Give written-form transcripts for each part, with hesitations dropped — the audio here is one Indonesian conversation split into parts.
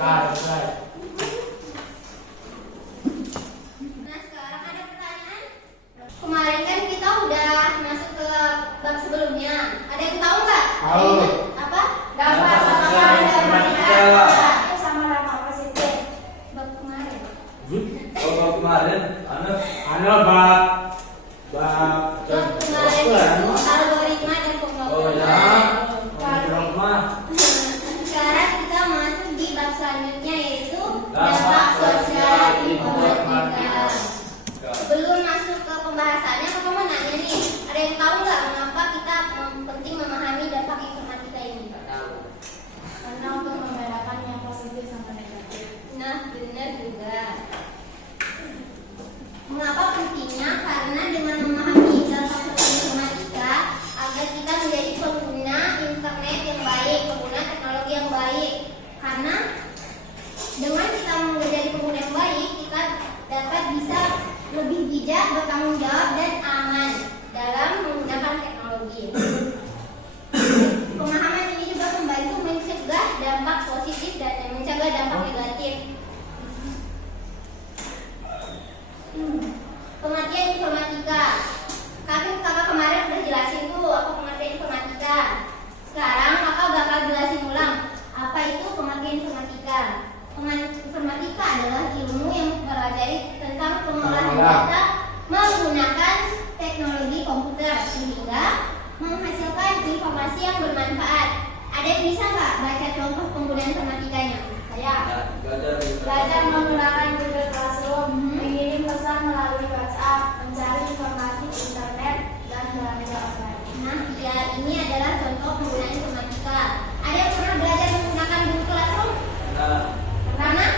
That's right. Nah, sekarang ada pertanyaan. Kemarin kan kita udah masuk ke bab sebelumnya. Ada yang tahu nggak? Tahu. Ingat apa? Dampak sosial matematika. Sama dampak positif. Bab kemarin. Bab kemarin, bab Bab kemarin itu algoritma dan pemrograman. Algoritma. Sekarang kita masuk di bab selanjutnya yaitu Dampak sosial informatika. informatika. Belum masuk ke pembahasannya, aku mau nanya nih, ada yang tahu nggak mengapa kita penting memahami dampak informatika ini? Karena untuk membedakan yang positif sama negatif. Nah, benar juga. Mengapa pentingnya? Karena dengan memahami dampak sosial informatika agar kita menjadi pengguna internet yang baik, pengguna teknologi yang baik. Karena dengan kita menjadi pengguna yang baik, kita dapat bisa lebih bijak, bertanggung jawab, dan aman dalam menggunakan teknologi. Pemahaman ini juga membantu mencegah dampak positif dan mencegah dampak negatif. Pengertian informatika. Kakak kemarin udah jelasin tuh apa pengertian informatika. Sekarang kakak bakal jelasin ulang apa itu pengertian informatika. Informatika adalah ilmu yang mempelajari tentang pengolahan data menggunakan teknologi komputer sehingga menghasilkan informasi yang bermanfaat. Ada yang bisa nggak baca contoh penggunaan informatikanya? Saya. Belajar menggunakan Google Classroom, mengirim pesan melalui WhatsApp, mencari informasi di internet, dan belanja online. Nah, ya ini adalah contoh penggunaan informatika. Ada yang pernah belajar menggunakan Google Classroom? Pernah?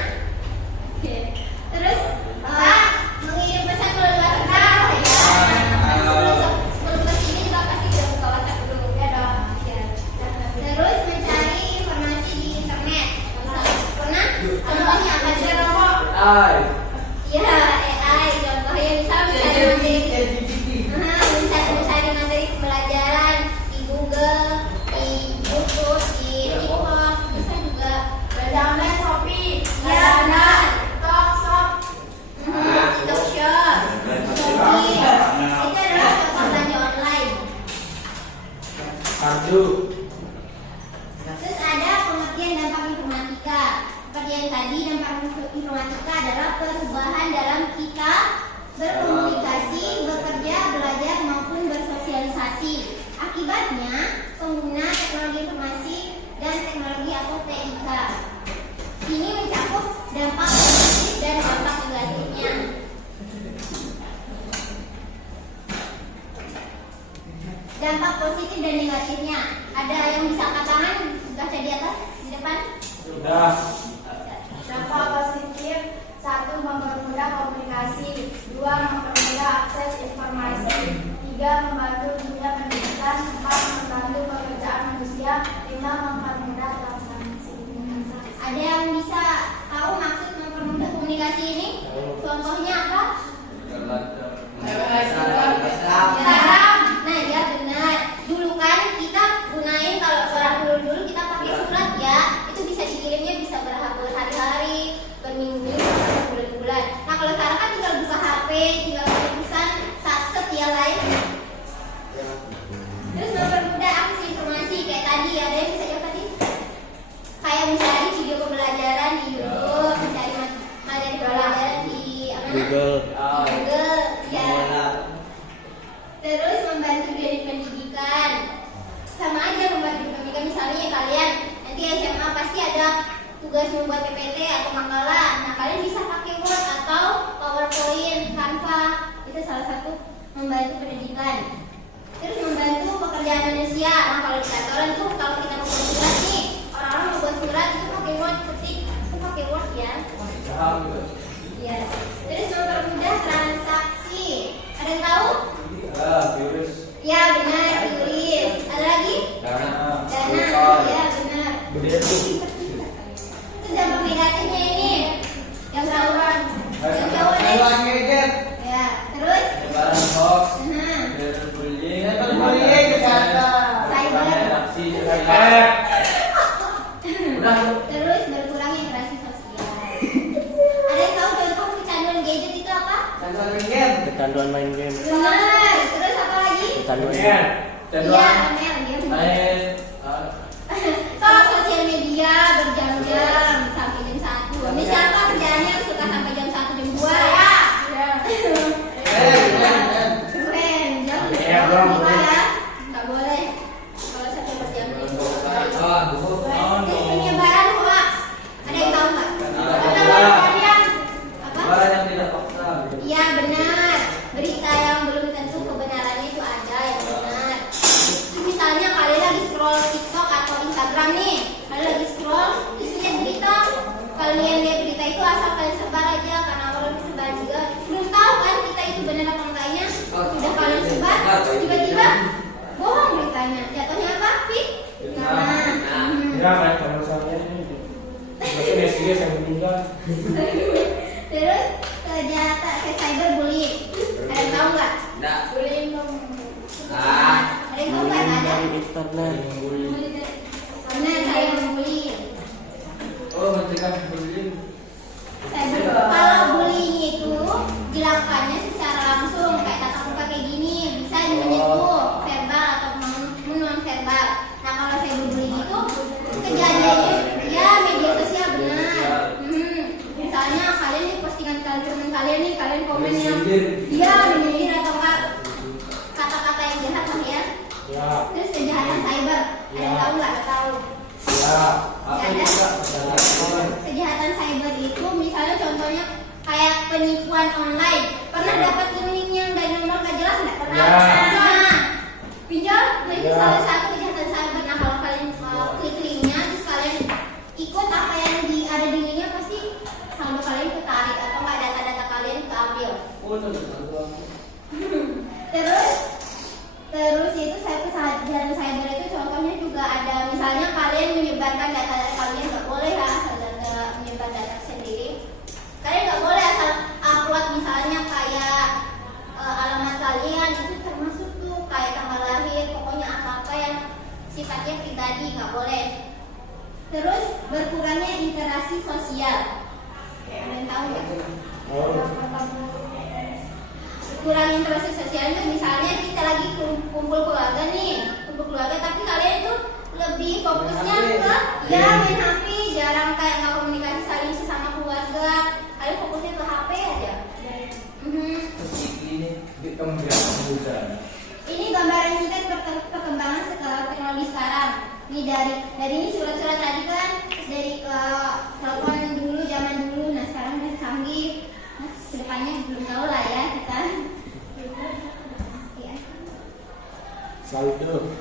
Oke. Terus, mengirim pesan melalui WhatsApp? Ya. Sebelum ke sini juga pasti udah buka WhatsApp dulu, ya dong. Ya. Terus mencari informasi di internet. Pernah? Contohnya apa sih? Ya, AI. Contohnya bisa mencari materi pembelajaran di Google, di YouTube, di TikTok, bisa juga Belanja online Shopee, ya, Lazada, benar. Tokshop. TikTok Shop, Shopee. Itu adalah contoh belanja online. Kartu. Terus ada pengertian dampak informatika. Seperti yang tadi, dampak informatika adalah perubahan dalam kita berkomunikasi, bekerja, belajar maupun bersosialisasi. Akibatnya, pengguna teknologi informasi dan teknologi atau TIK. Ini mencakup dampak positif dan dampak negatifnya. Dampak positif dan negatifnya. Ada yang bisa angkat tangan, baca di atas, di depan. Sudah. Dampak positif: 1. Mempermudah komunikasi, 2. Mempermudah akses informasi, 3. Membantu dunia pendidikan, 4. Membantu pekerjaan manusia, 5. Mempermudah transaksi. Ada yang bisa tahu maksud mempermudah komunikasi ini? Contohnya apa? Sekarang, nah ya benar. Dulu kan kita gunain kalau orang dulu kita pakai surat ya, itu bisa dikirimnya bisa berhari-hari, berminggu, berbulan-bulan. Nah kalau sekarang kan tinggal buka HP, tinggal pesan sat ya lain. Terus mempermudah akses informasi kayak tadi ada yang bisa jawab tadi? Kayak mencari video pembelajaran di YouTube, mencari materi pembelajaran di apa namanya? Google, ya. Terus membantu di pendidikan, sama aja membantu di pendidikan. Misalnya kalian nanti SMA pasti ada tugas membuat PPT atau makalah. Nah kalian bisa pakai Word atau PowerPoint, Canva. Itu salah satu membantu pendidikan. Terus membantu pekerjaan manusia. Nah kalau di kantoran tuh kalau kita mau buat surat nih, orang-orang mau buat surat itu pakai Word, ketik itu pakai Word ya. Ya. Terus mempermudah transaksi. Ada yang tahu? Ya benar, tulis. Ada lagi? Dana. Ya benar. Itu dampak negatifnya ini. Yang tahuan. Yang tahuan ya. Ya. Terus? Cyber. Terus berkurangnya interaksi Kecanduan main game. Benar. Terus apa lagi? Kecanduan. Iya. Iya, benar. Dia benar. Main. Kalau sosial media berjam-jam sampai jam 1. Ini siapa kerjaannya yang suka sampai jam 1 jam 2? Keren. Jam Iya, dong. 2 ya. Nggak boleh. Kalau sampai berjam-jam. Terus penyebaran hoax. Ada yang tahu nggak? Apa? Barang yang tidak fakta. Iya benar. Berita yang belum tentu kebenarannya itu ada yang benar. Misalnya kalian lagi scroll TikTok atau Instagram nih, kalian lagi scroll, terus lihat berita, kalian lihat berita itu asal kalian sebar aja karena orang sebar juga. Belum tahu kan kita itu benar apa enggaknya. Sudah kalian sebar, tiba-tiba bohong beritanya. Jatuhnya apa? Nah, Iya kan kalau misalnya ini. Mungkin SD saya meninggal. terus kejahatan kayak cyberbullying. Ada yang tahu nggak? Nah. Bullying dong. Ah. Ada yang tahu nggak? Ada. Di internet. Benar, saya membuli. Oh, mencegah bullying. Kalau bullying itu dilakukannya secara langsung kayak tatap muka kayak gini, bisa menyentuh verbal atau non verbal. Nah kalau cyberbullying itu kejadiannya ya media sosial benar. Misalnya kalian nih postingan teman kalian nih, kalian komen yang dia menyindir atau enggak kata-kata yang jahat lah ya. Ya. Terus kejahatan cyber, ada yang tahu nggak? Tahu. Ya. Apa Ada. juga? Kejahatan cyber itu misalnya contohnya kayak penipuan online. Pernah dapat link yang dari nomor nggak jelas nggak? Pernah. Ya. Nah, pinjol itu Ya. salah satu kejahatan cyber. Nah kalau kalian klik linknya terus kalian ikut apa yang ada di linknya pasti saldo kalian ketarik atau nggak data-data kalian keambil. Oh, tentu. Terus itu saya kejahatan cyber itu contohnya juga ada misalnya kalian menyebarkan data kalian nggak boleh ya asal menyebar data sendiri. Kalian nggak boleh asal upload misalnya kayak alamat kalian itu termasuk tuh kayak tanggal lahir pokoknya apa yang sifatnya pribadi nggak boleh. Terus berkurangnya interaksi sosial. Kalian tahu nggak? Kurang interaksi sosial itu misalnya kita lagi kumpul keluarga nih, tapi kalian itu lebih fokusnya ke ya main HP, jarang kayak nggak komunikasi saling sesama keluarga, kalian fokusnya ke HP aja. Ini dikembangkan juga. Ini gambaran singkat perkembangan teknologi sekarang. Ini dari ini surat-surat tadi kan, dari telepon dulu zaman dulu, nah sekarang udah canggih. Nah, kedepannya belum tahu lah ya kita. Ya. Saldo.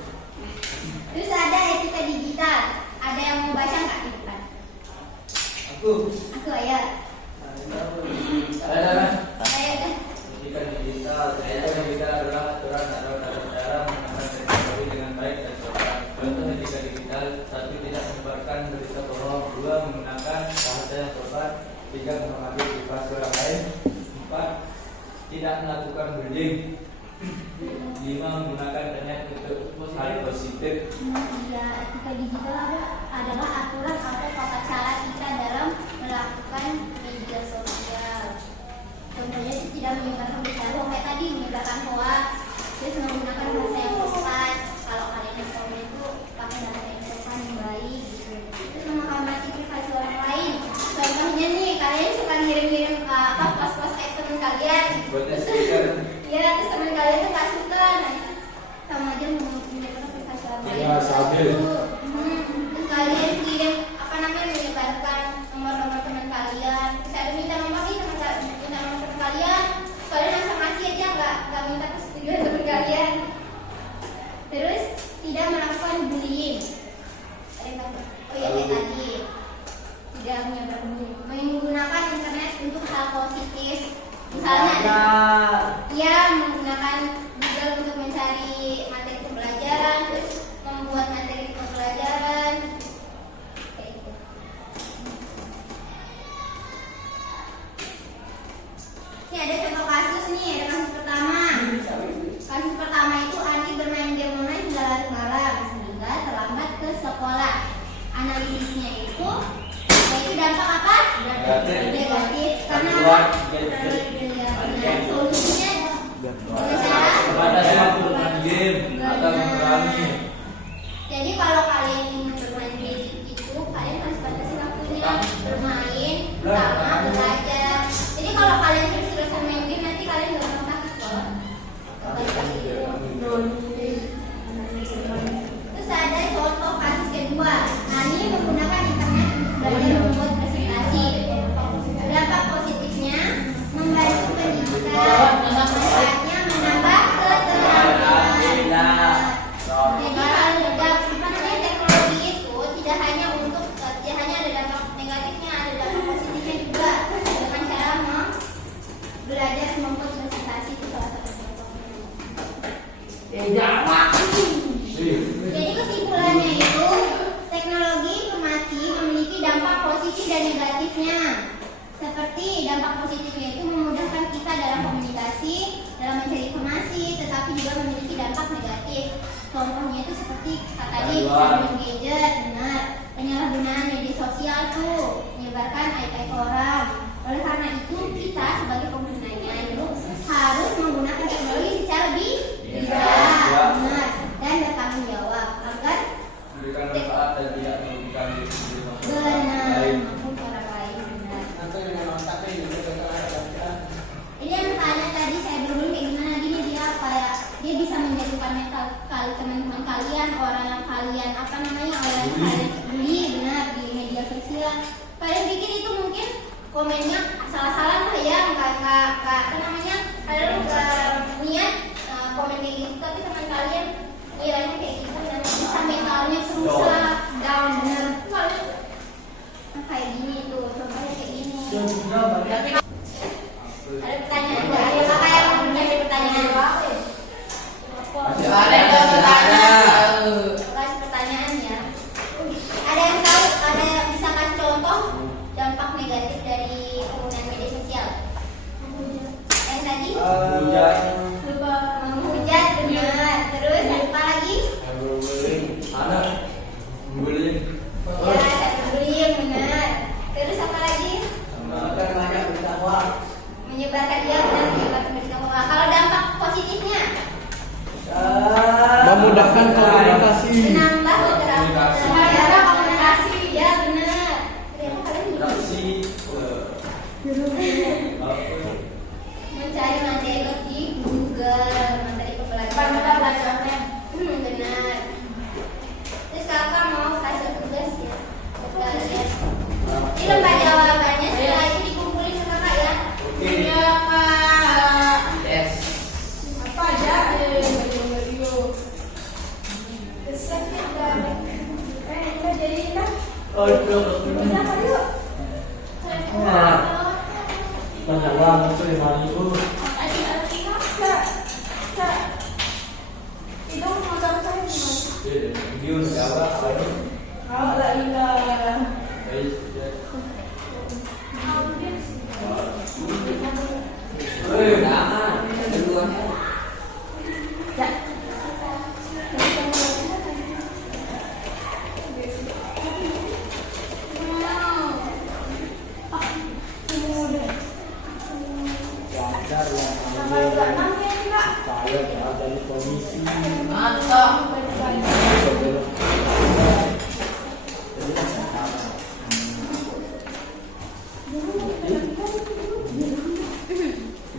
Terus ada etika digital. Ada yang mau baca nggak di depan? Aku. Aku ayat. Ada kan? Ayat kan? Pendidikan digital. Pendidikan digital adalah aturan atau cara menggunakan teknologi dengan baik dan sopan. Contoh etika digital: 1. Tidak menyebarkan berita bohong. 2. Menggunakan bahasa yang sopan. 3. Menghormati privasi orang lain. 4. Tidak melakukan bullying. 5. Menggunakan internet untuk hal positif. Ya, etika digital adalah aturan atau tata cara kita dalam melakukan media sosial. Contohnya tidak menyebarkan berita bohong kayak tadi, menyebarkan hoax, terus menggunakan bahasa yang sopan. Kalau kalian yang komen itu pakai bahasa yang sopan yang baik gitu. Terus menghormati privasi orang lain. Contohnya nih, kalian suka ngirim-ngirim post-post teman kalian. Buatnya stiker. Ya, terus teman kalian tuh gak suka. Nah, itu sama aja menyebarkan privasi orang lain. Ya, sabil. Terus kalian kirim apa namanya menyebarkan nomor-nomor teman kalian. Bisa ada minta nomor nih minta nomor teman kalian. Kalian langsung ngasih aja nggak minta persetujuan teman kalian. Terus tidak melakukan bullying. Ada yang tahu nggak? Oh iya kayak tadi. Tidak menyebarkan bullying. Menggunakan internet untuk hal positif. Misalnya ada ya menggunakan Google untuk mencari materi pembelajaran, terus membuat materi pembelajaran kayak gitu. Ini ada contoh kasus nih, ada kasus pertama. Kasus pertama itu Andi bermain game online hingga larut malam sehingga terlambat ke sekolah. Analisisnya itu yaitu dampak apa? Negatif. Negatif. Karena Keluar. solusinya Batasi waktu bermain game atau mengurangi. Jadi kalau kalian ingin bermain game itu kalian harus batasi waktunya bermain sama belajar. Jadi kalau kalian terus-terusan main game nanti kalian gak bakal takut kok. Terus ada contoh kasus kedua. Nani menggunakan internet untuk belajar membuat presentasi. Dampak positifnya membantu pendidikan, manfaatnya menambah keterampilan. Jadi kalau teknologi itu tidak hanya ada dampak negatifnya, ada dampak positifnya juga. Dengan cara belajar membuat presentasi itu salah satu contohnya. Jadi kesimpulannya itu teknologi informasi memiliki dampak positif dan negatifnya. Seperti dampak positifnya itu memudahkan kita dalam komunikasi, dalam mencari informasi, tetapi juga memiliki dampak negatif. Contohnya itu seperti tadi penggunaan gadget, benar, penyalahgunaan media sosial tuh menyebarkan aib-aib orang. Oleh karena itu kita sebagai penggunanya itu harus menggunakan teknologi secara bijak, benar, dan bertanggung jawab agar Memberikan manfaat dan tidak merugikan diri sendiri maupun orang benar lain. maupun orang lain, benar. Ini yang tanya tadi saya berbunyi kayak gimana gini dia bisa menjatuhkan mental teman-teman kalian, orang yang kalian orang yang kalian bully, benar, di media sosial. Kalian pikir itu mungkin komennya salah-salah lah ya, kalian nggak niat komen kayak gitu, tapi teman kalian kiranya kayak gitu dan bisa mentalnya rusak, down, benar. Nah, kayak gini tuh, contohnya kayak gini. Ada pertanyaan? Ada kakak yang punya pertanyaan? Kasih pertanyaan ya. Ada yang tahu? Ada yang bisa kasih contoh dampak negatif dari penggunaan media sosial? Yang tadi? Menghujat, benar. Terus apa lagi? Anak bullying. Ya, cyberbullying, benar. Terus apa lagi? Menyebarkan dia, benar, menyebarkan berita hoax. Kalau dampak positifnya? Memudahkan komunikasi. Menambah keterampilan komunikasi, ya benar. Ternyata kalian juga Interaksi. mencari materi di Google, materi pembelajaran. Benar. Terus kakak mau kasih tugas ya. Kalian. Ini lembar jawabannya setelah itu dikumpulin sama kakak ya. Oke. Apa aja? Video. Kesetnya udah jadi kan? Udah kali yuk. Banyak banget itu 5.000. Itu motor saya gimana? Video Jawa apa? Kalau nggak hilang. Baik. Wajar yang saya berada di komisi.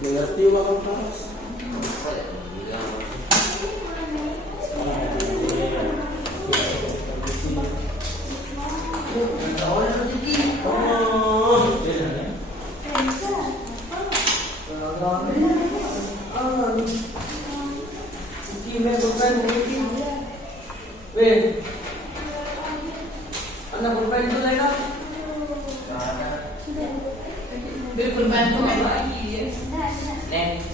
Jadi ngerti bakal keras. Anak bermain dulu ya kan? Dia bermain dulu lagi ya. Next.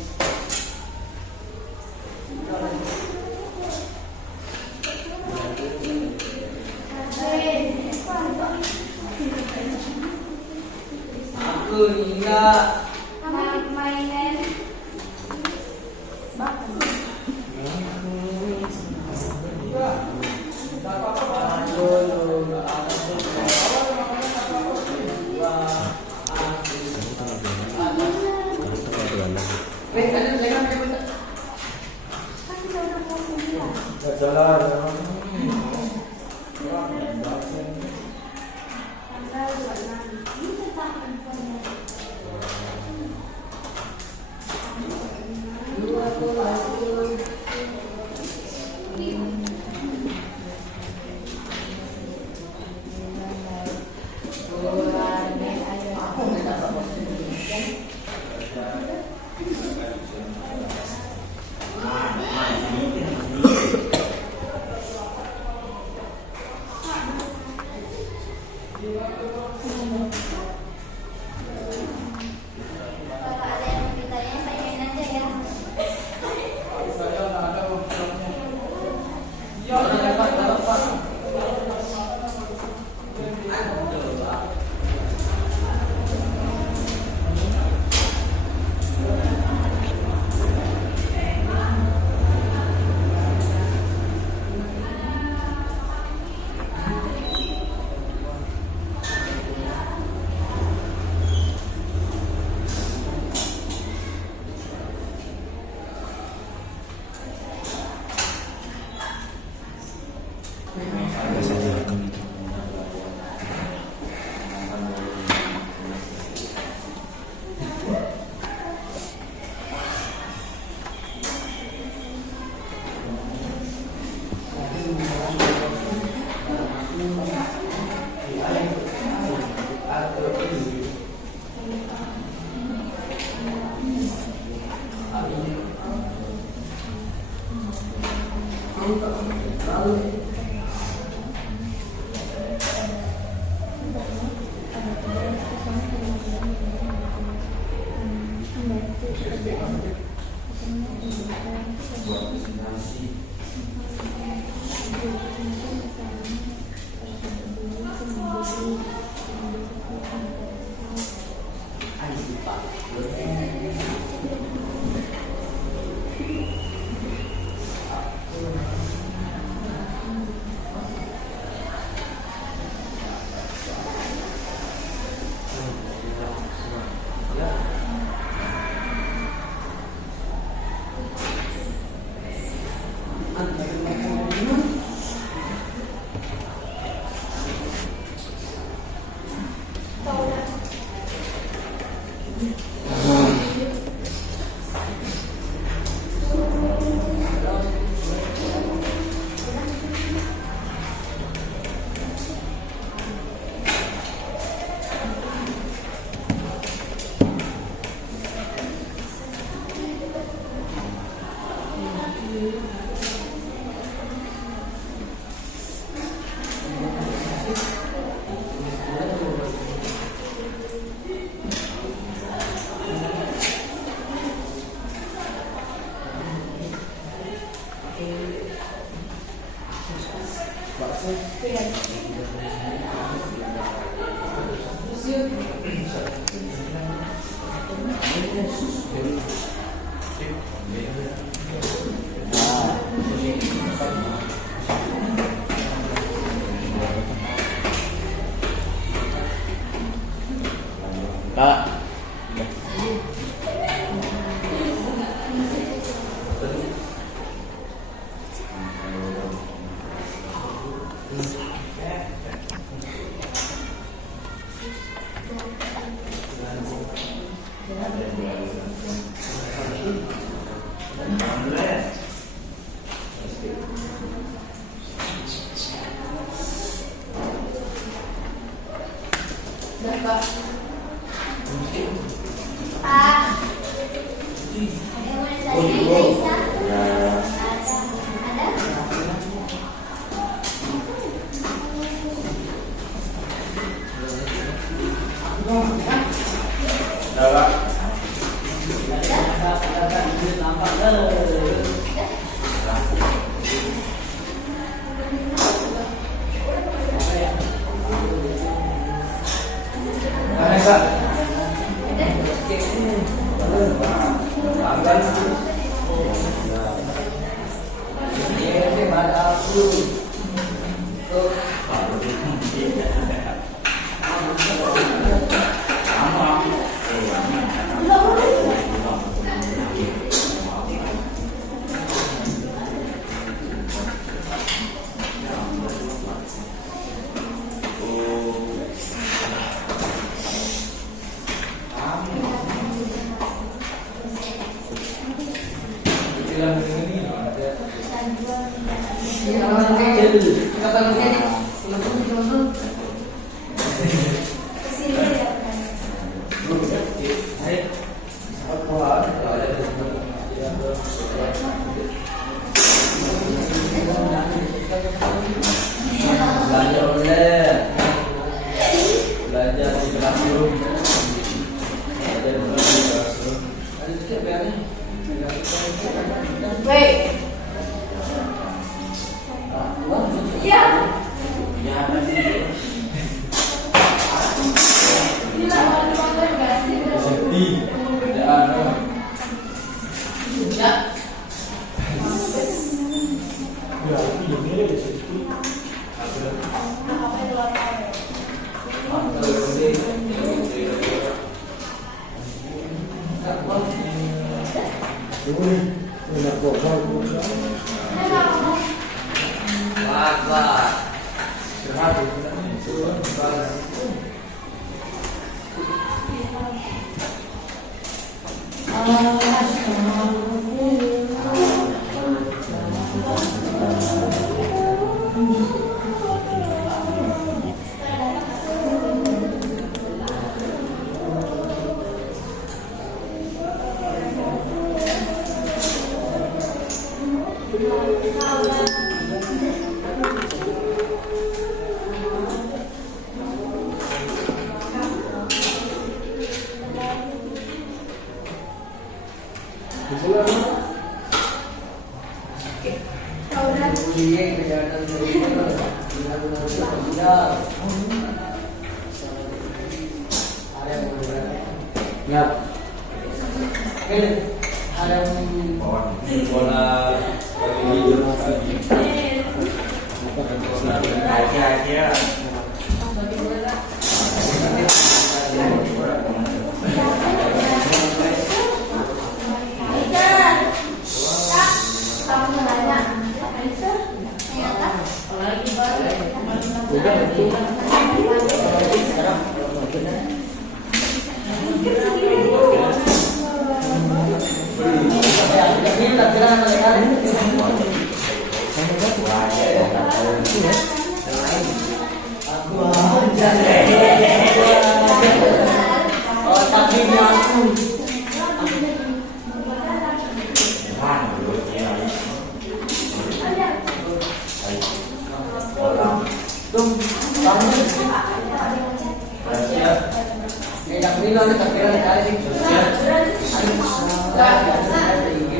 Aku enggak. Mainan. Weh, kalian jangan Kak. Pak. Pak. Ada yang mau ditanya, Isa? Ada? Vanessa. Belajar online, belajar di classroom, belajar di classroom. Wait. Iya. Gila, malu-malu gak sih? Ya.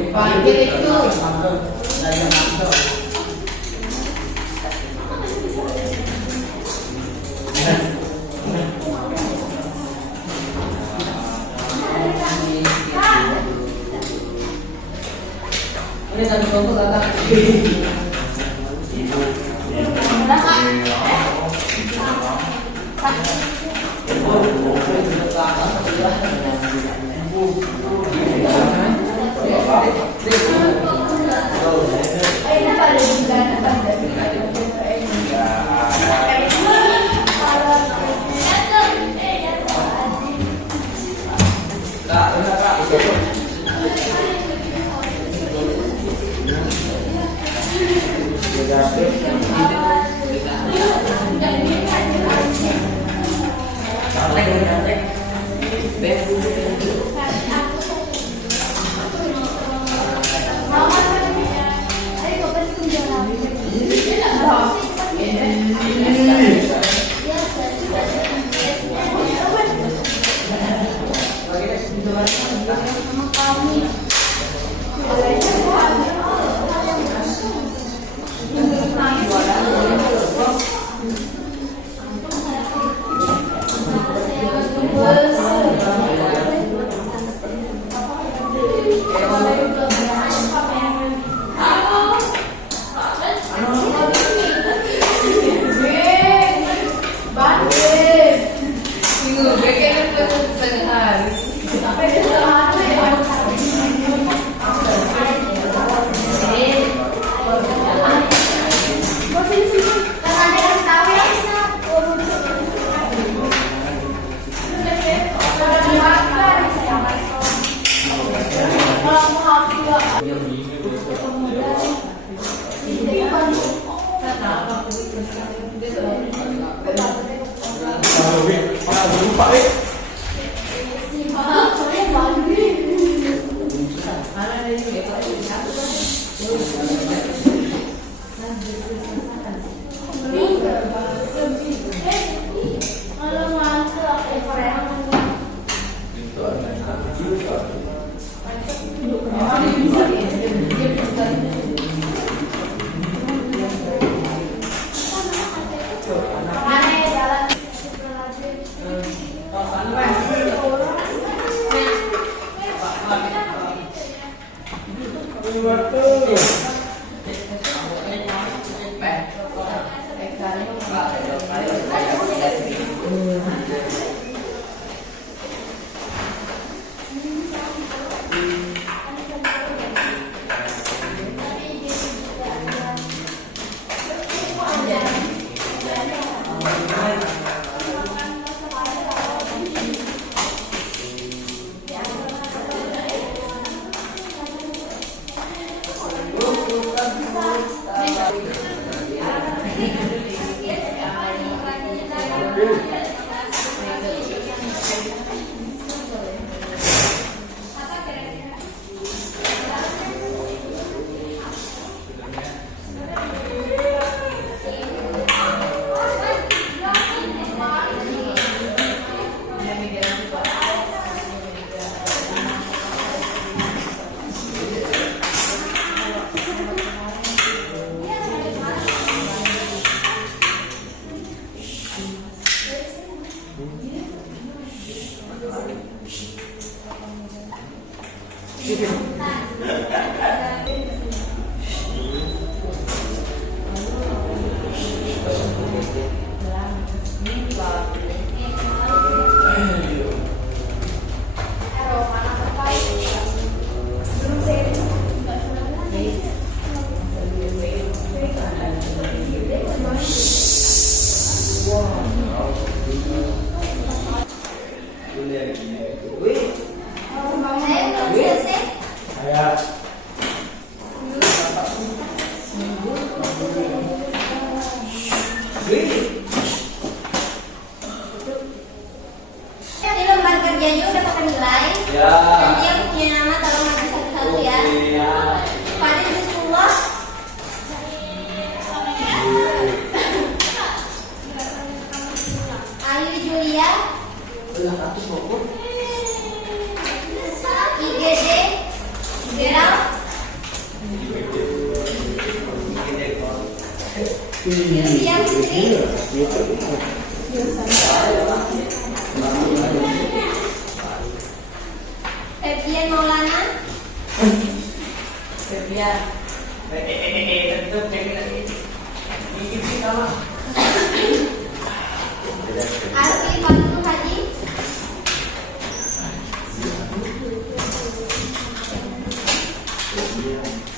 Panggil itu. Di lembar kerjanya udah pakai nilai. Ya. Nanti yang punya nama tolong aja satu-satu ya. Farid Bismillah. Ayu Julia. IGD. Gerald. Sylvia Putri. Febian Maulana. Arfi Fatul Haji.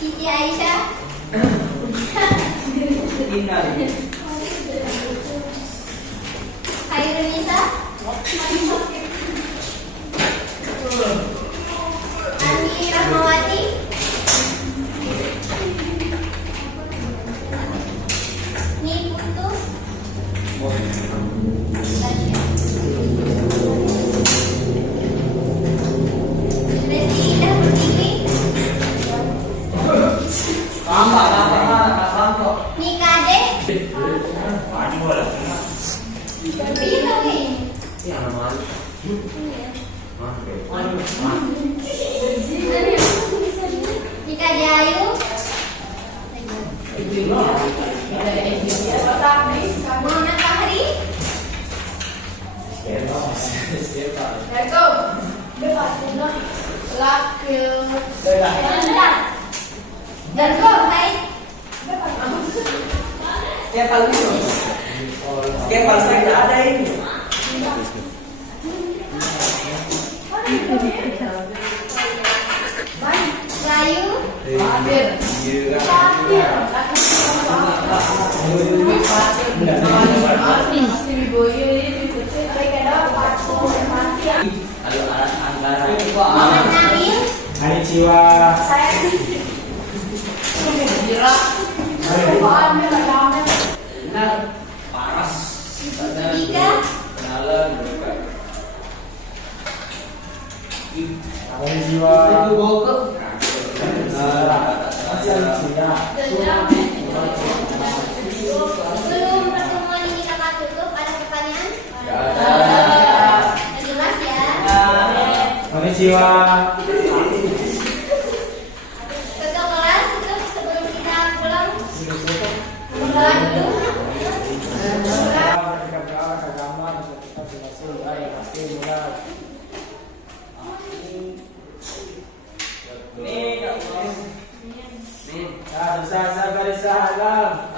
Siti Aisyah. Hairunisa. Ani Rahmawati. Niputu. Resi Indah Pertiwi. Nikade. Bisa nih. Nikade Ayu. Muhammad Fahri. Dan Hai. saya nggak ada ini. Rayu. Muhammad Nabil. Konnichiwa. Panas. Ika. Kenalan mereka. Konnichiwa. Sebelum pertemuan ini kakak tutup, ada pertanyaan? Jelas ya? Konnichiwa. Ketua kelas tutup sebelum kita pulang. Pulang dulu. Kita berangkat agama, kita selesai, ya pasti mulai. Ya, bisa garis salam.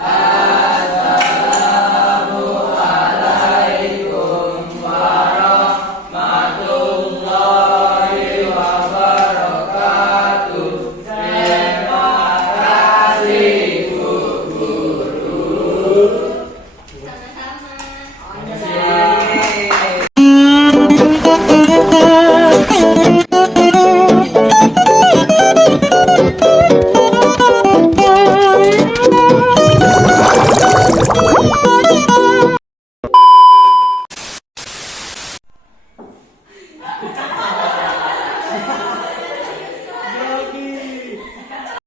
Assalamualaikum warahmatullahi wabarakatuh. Terima kasih Bu Guru. Sama-sama.